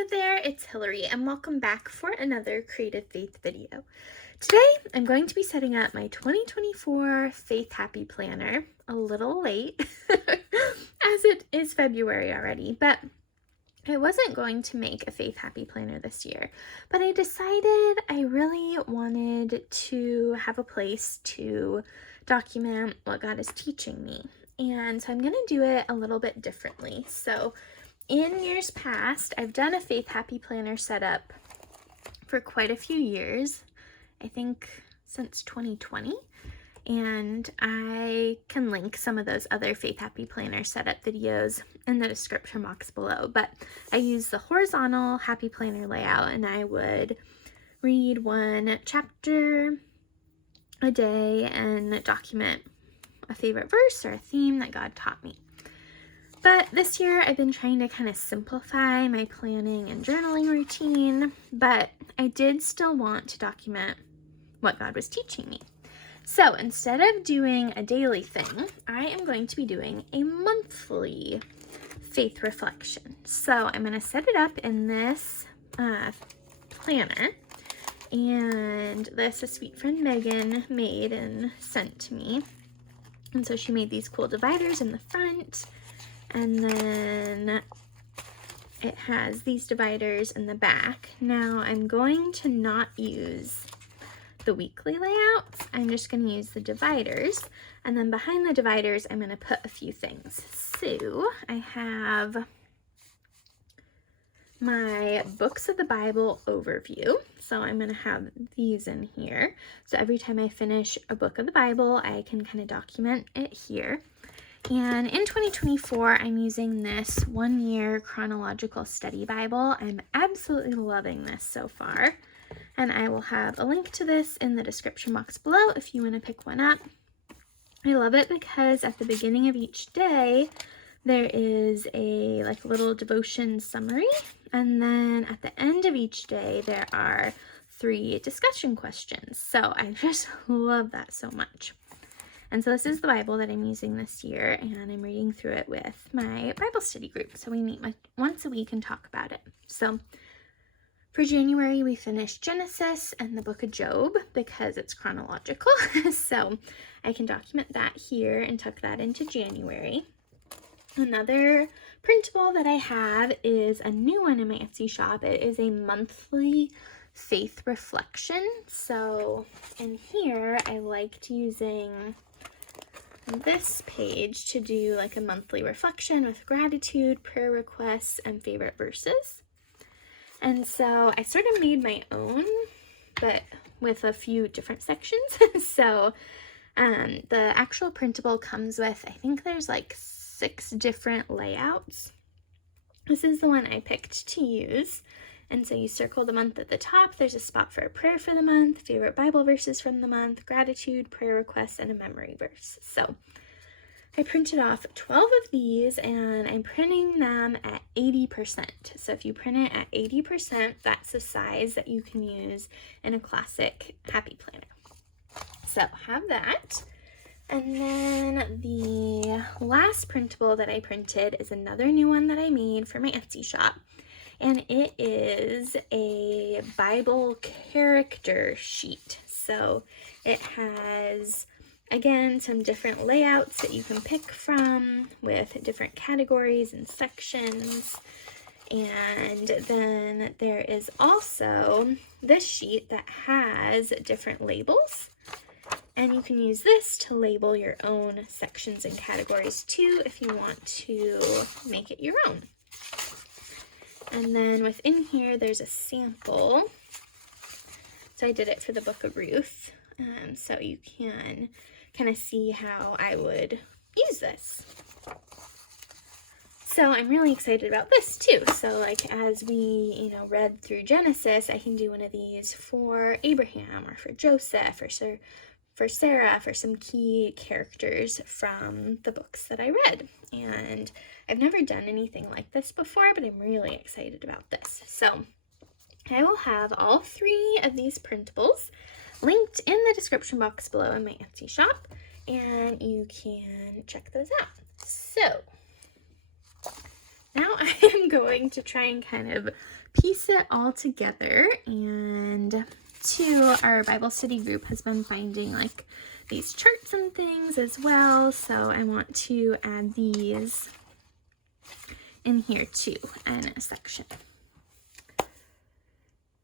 Hello there, it's Hillary and welcome back for another Creative Faith video. Today I'm going to be setting up my 2024 Faith Happy Planner, a little late as it is February already, but I wasn't going to make a Faith Happy Planner this year, but I decided I really wanted to have a place to document what God is teaching me. And so I'm going to do it a little bit differently. So in years past, I've done a Faith Happy Planner setup for quite a few years, I think since 2020, and I can link some of those other Faith Happy Planner setup videos in the description box below, but I use the horizontal Happy Planner layout, and I would read one chapter a day and document a favorite verse or a theme that God taught me. But this year I've been trying to kind of simplify my planning and journaling routine, but I did still want to document what God was teaching me. So instead of doing a daily thing, I am going to be doing a monthly faith reflection. So I'm going to set it up in this planner, and this a sweet friend Megan made and sent to me. And so she made these cool dividers in the front, and then it has these dividers in the back. Now I'm going to not use the weekly layouts. I'm just going to use the dividers, and then behind the dividers I'm going to put a few things. So I have my books of the Bible overview. So I'm going to have these in here. So every time I finish a book of the Bible, I can kind of document it here. And in 2024, I'm using this 1-year chronological study Bible. I'm absolutely loving this so far. And I will have a link to this in the description box below if you want to pick one up. I love it because at the beginning of each day, there is a little devotion summary. And then at the end of each day, there are 3 discussion questions. So I just love that so much. And so this is the Bible that I'm using this year, and I'm reading through it with my Bible study group. So we meet once a week and talk about it. So for January, we finished Genesis and the book of Job because it's chronological. So I can document that here and tuck that into January. Another printable that I have is a new one in my Etsy shop. It is a monthly faith reflection. So in here, I liked using this page to do like a monthly reflection with gratitude, prayer requests, and favorite verses. And so I sort of made my own, but with a few different sections. So the actual printable comes with, I think there's like 6 different layouts. This is the one I picked to use. And so you circle the month at the top. There's a spot for a prayer for the month, favorite Bible verses from the month, gratitude, prayer requests, and a memory verse. So I printed off 12 of these, and I'm printing them at 80%. So if you print it at 80%, that's the size that you can use in a classic Happy Planner. So have that. And then the last printable that I printed is another new one that I made for my Etsy shop. And it is a Bible character sheet. So it has, again, some different layouts that you can pick from with different categories and sections. And then there is also this sheet that has different labels. And you can use this to label your own sections and categories too if you want to make it your own. And then within here, there's a sample. So I did it for the Book of Ruth. So you can kind of see how I would use this. So I'm really excited about this too. So like as we, read through Genesis, I can do one of these for Abraham or for Joseph or for Sarah, for some key characters from the books that I read. And I've never done anything like this before, but I'm really excited about this. So I will have all 3 of these printables linked in the description box below in my Etsy shop, and you can check those out. So now I am going to try and kind of piece it all together, and too, our Bible study group has been finding like these charts and things as well, so I want to add these in here too in a section.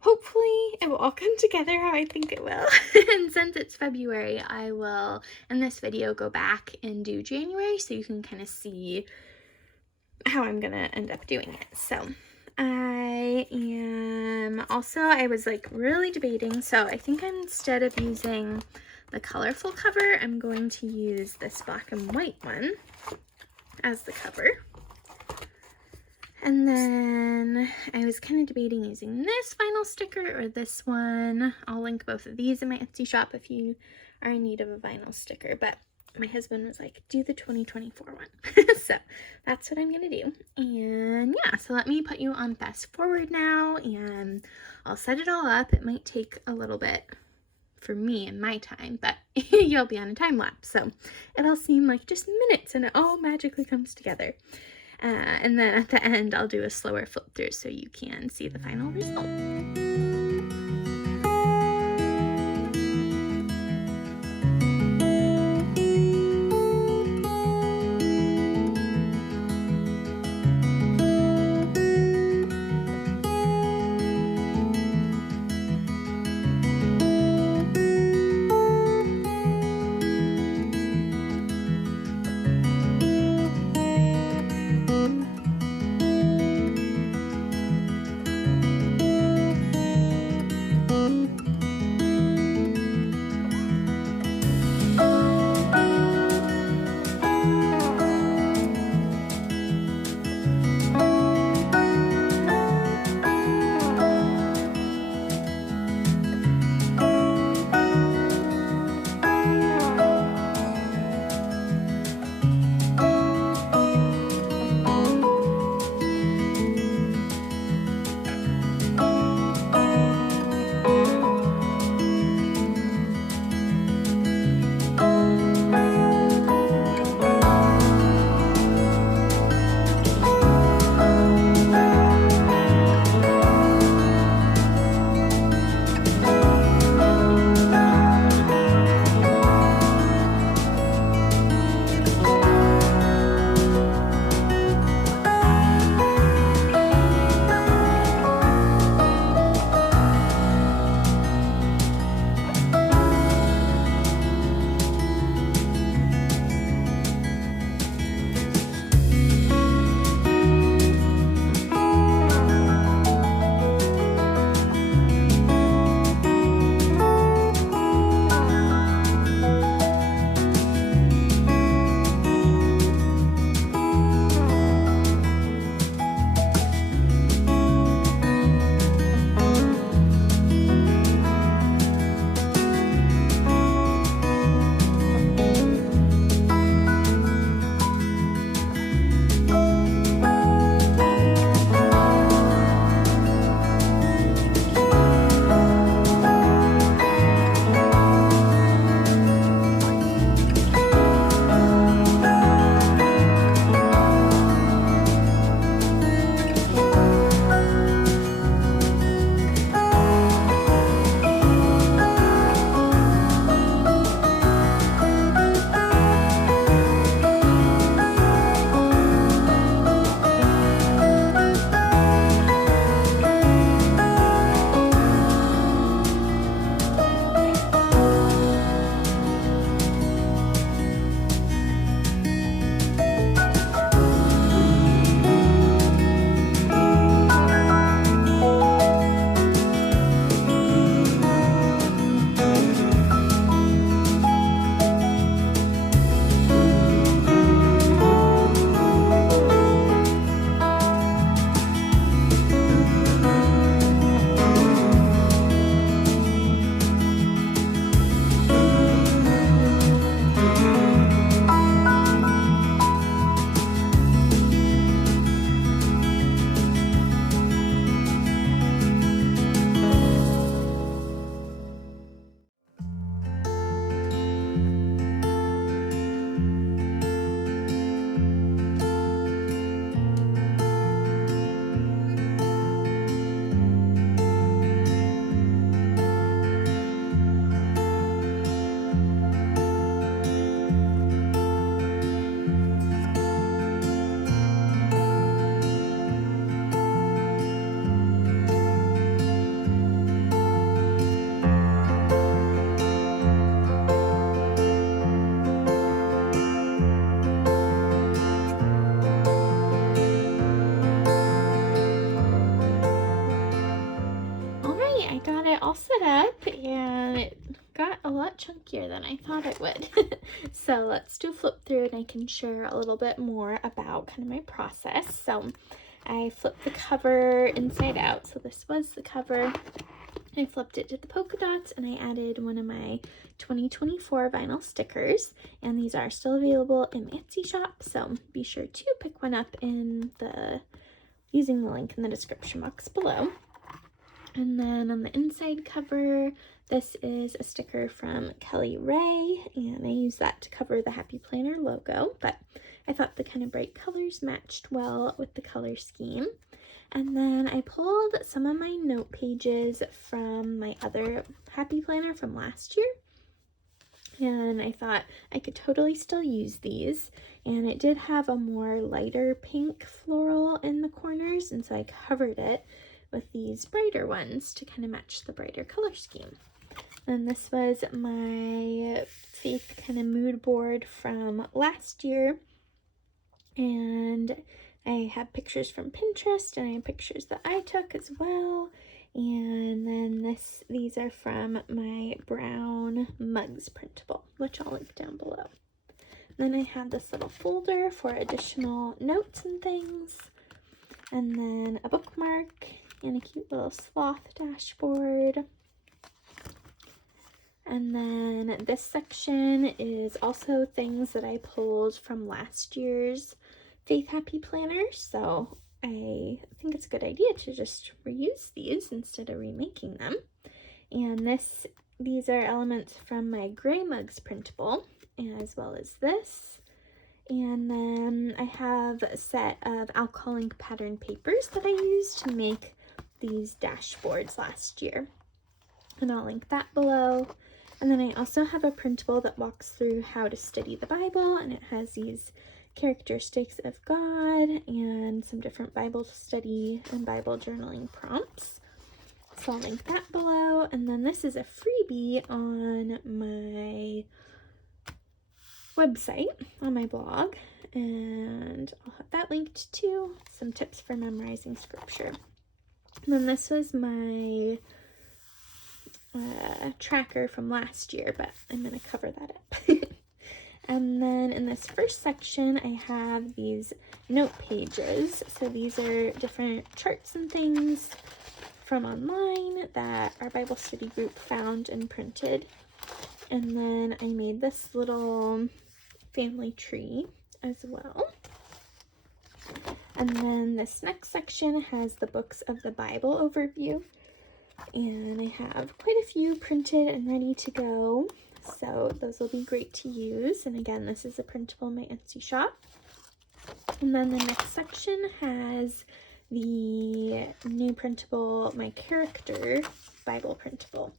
Hopefully it will all come together how I think it will. And since it's February, I will in this video go back and do January so you can kind of see how I'm gonna end up doing it. So I was like really debating, so I think instead of using the colorful cover, I'm going to use this black and white one as the cover. And then I was kind of debating using this vinyl sticker or this one. I'll link both of these in my Etsy shop if you are in need of a vinyl sticker, but my husband was like, do the 2024 one. So that's what I'm going to do. And yeah, so let me put you on fast forward now and I'll set it all up. It might take a little bit for me and my time, but you'll be on a time lapse. So it'll seem like just minutes and it all magically comes together. And then at the end, I'll do a slower flip through so you can see the final result. all set up, and it got a lot chunkier than I thought it would. So let's do a flip through, and I can share a little bit more about kind of my process. So I flipped the cover inside out. So this was the cover. I flipped it to the polka dots, and I added one of my 2024 vinyl stickers, and these are still available in my Etsy shop, so be sure to pick one up using the link in the description box below. And then on the inside cover, this is a sticker from Kelly Ray, and I use that to cover the Happy Planner logo, but I thought the kind of bright colors matched well with the color scheme. And then I pulled some of my note pages from my other Happy Planner from last year, and I thought I could totally still use these. And it did have a more lighter pink floral in the corners, and so I covered it with these brighter ones to kind of match the brighter color scheme. And this was my faith kind of mood board from last year, and I have pictures from Pinterest, and I have pictures that I took as well. And then these are from my brown mugs printable, which I'll link down below. Then I have this little folder for additional notes and things, and then a bookmark and a cute little sloth dashboard. And then this section is also things that I pulled from last year's Faith Happy Planner, so I think it's a good idea to just reuse these instead of remaking them. And these are elements from my gray mugs printable, as well as this. And then I have a set of alcohol ink pattern papers that I used to make these dashboards last year, and I'll link that below. And then I also have a printable that walks through how to study the Bible, and it has these characteristics of God and some different Bible study and Bible journaling prompts. So I'll link that below. And then this is a freebie on my website, on my blog, and I'll have that linked too. Some tips for memorizing scripture. And then this was my tracker from last year, but I'm going to cover that up. And then in this first section, I have these note pages. So these are different charts and things from online that our Bible study group found and printed. And then I made this little family tree as well. And then this next section has the books of the Bible overview. And I have quite a few printed and ready to go, so those will be great to use. And again, this is a printable in my Etsy shop. And then the next section has the new printable, my character Bible printable.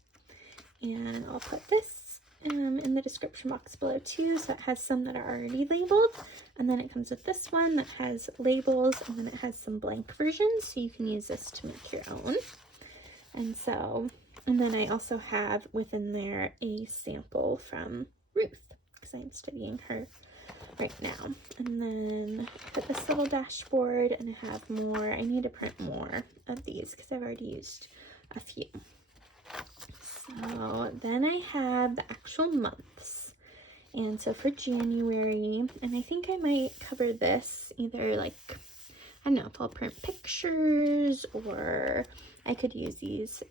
And I'll put this in the description box below too, so it has some that are already labeled. And then it comes with this one that has labels, and then it has some blank versions, so you can use this to make your own. And then I also have within there a sample from Ruth, because I'm studying her right now. And then put this little dashboard, and I have more. I need to print more of these because I've already used a few. So then I have the actual months. And so for January, and I think I might cover this either I don't know if I'll print pictures, or I could use these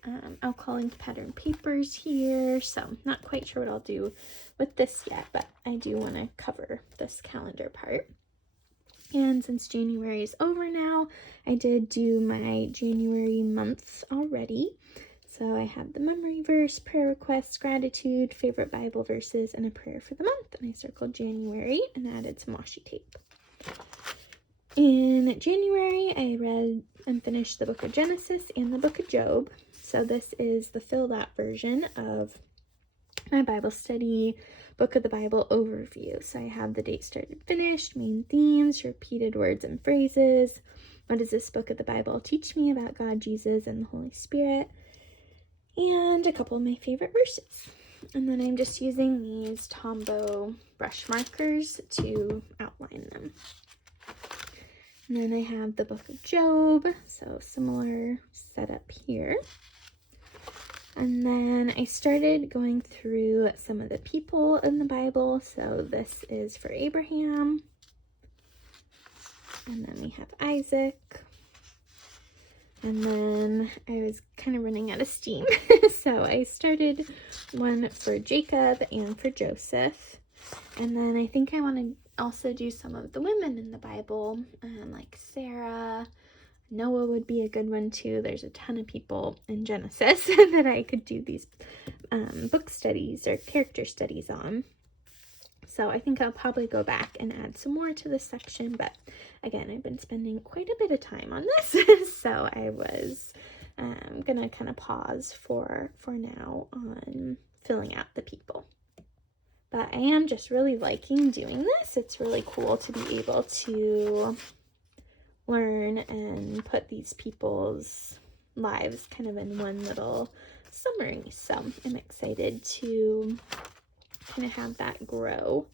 alcohol ink pattern papers here. So not quite sure what I'll do with this yet, but I do want to cover this calendar part. And since January is over now, I did do my January months already. So I have the memory verse, prayer requests, gratitude, favorite Bible verses, and a prayer for the month. And I circled January and added some washi tape. In January, I read and finished the book of Genesis and the book of Job. So this is the filled out version of my Bible study book of the Bible overview. So I have the date started finished, main themes, repeated words and phrases. What does this book of the Bible teach me about God, Jesus, and the Holy Spirit? And a couple of my favorite verses. And then I'm just using these Tombow brush markers to outline them. And then I have the book of Job, so similar setup here. And then I started going through some of the people in the Bible. So this is for Abraham. And then we have Isaac. And then I was kind of running out of steam. So I started one for Jacob and for Joseph. And then I think I want to also do some of the women in the Bible, like Sarah. Noah would be a good one too. There's a ton of people in Genesis that I could do these book studies or character studies on. So I think I'll probably go back and add some more to this section, but again, I've been spending quite a bit of time on this, so I was gonna kind of pause for now on filling out the people. But I am just really liking doing this. It's really cool to be able to learn and put these people's lives kind of in one little summary. So I'm excited to kind of have that grow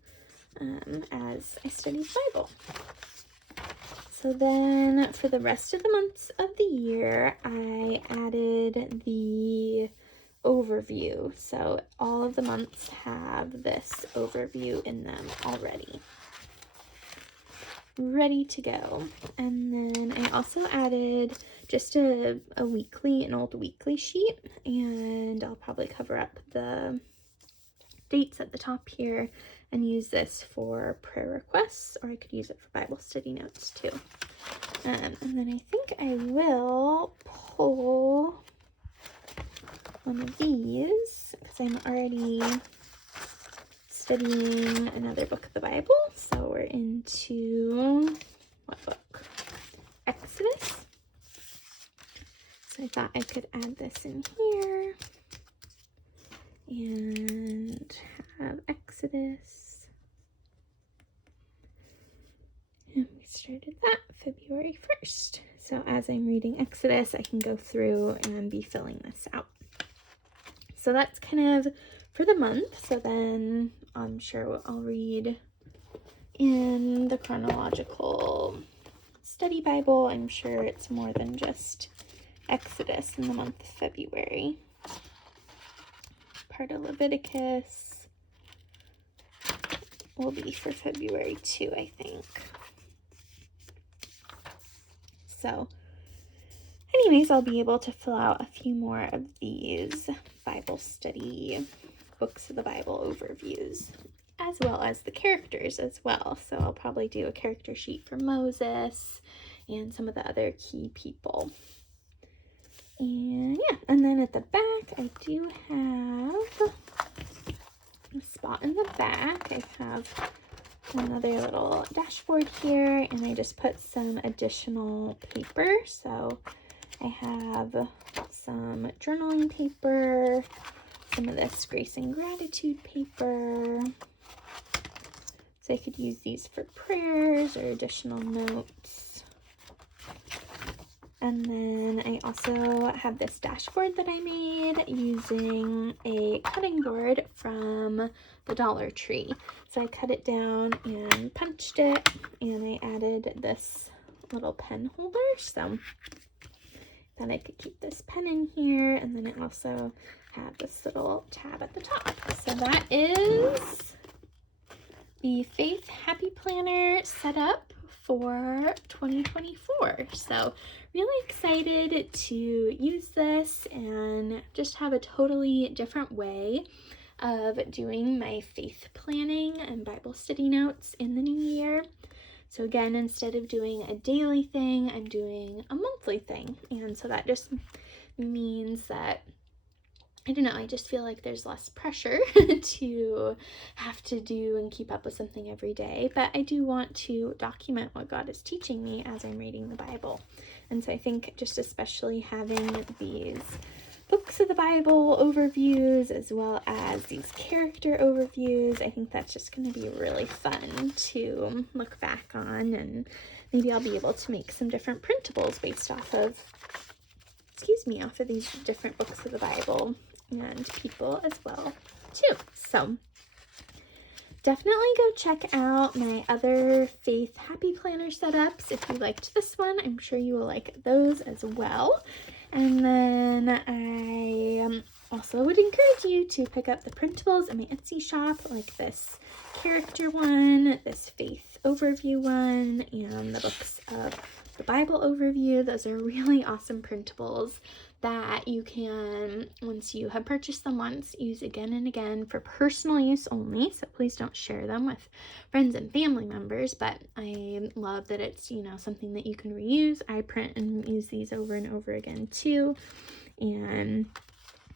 as I study the Bible. So then for the rest of the months of the year, I added the overview. So all of the months have this overview in them already. Ready to go. And then I also added just an old weekly sheet, and I'll probably cover up the dates at the top here and use this for prayer requests, or I could use it for Bible study notes too. And then I think I will pull one of these because I'm already studying another book of the Bible. So we're into what book? Exodus. So I thought I could add this in here and have Exodus. And we started that February 1st. So as I'm reading Exodus, I can go through and be filling this out. So that's kind of for the month. So then I'm sure I'll read in the chronological study Bible. I'm sure it's more than just Exodus in the month of February. Part of Leviticus will be for February too, I think. So anyways, I'll be able to fill out a few more of these Bible study books of the Bible overviews, as well as the characters as well. So I'll probably do a character sheet for Moses and some of the other key people. And yeah, and then at the back, I do have a spot in the back. I have another little dashboard here, and I just put some additional paper. So I have some journaling paper, some of this grace and gratitude paper. So I could use these for prayers or additional notes. And then I also have this dashboard that I made using a cutting board from the Dollar Tree. So I cut it down and punched it, and I added this little pen holder. So then I could keep this pen in here, and then it also had this little tab at the top. So that is the Faith Happy Planner set up for 2024. So really excited to use this and just have a totally different way of doing my faith planning and Bible study notes in the new year. So again, instead of doing a daily thing, I'm doing a monthly thing. And so that just means that, I don't know, I just feel like there's less pressure to have to do and keep up with something every day. But I do want to document what God is teaching me as I'm reading the Bible. And so I think just especially having these books of the Bible overviews as well as these character overviews, I think that's just going to be really fun to look back on, and maybe I'll be able to make some different printables based off of, off of these different books of the Bible and people as well too. So definitely go check out my other Faith Happy Planner setups. If you liked this one, I'm sure you will like those as well. And then I Also would encourage you to pick up the printables in my Etsy shop, like this character one, this faith overview one, and the books of the Bible overview. Those are really awesome printables that you can, once you have purchased them once, use again and again for personal use only. So please don't share them with friends and family members, but I love that it's, you know, something that you can reuse. I print and use these over and over again too. And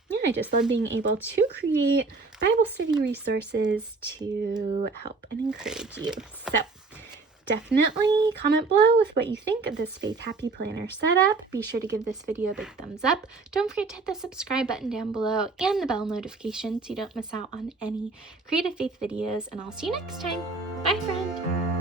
yeah, I just love being able to create Bible study resources to help and encourage you. So definitely comment below with what you think of this Faith Happy Planner setup. Be sure to give this video a big thumbs up. Don't forget to hit the subscribe button down below and the bell notification so you don't miss out on any Creative Faith videos. And I'll see you next time. Bye, friend.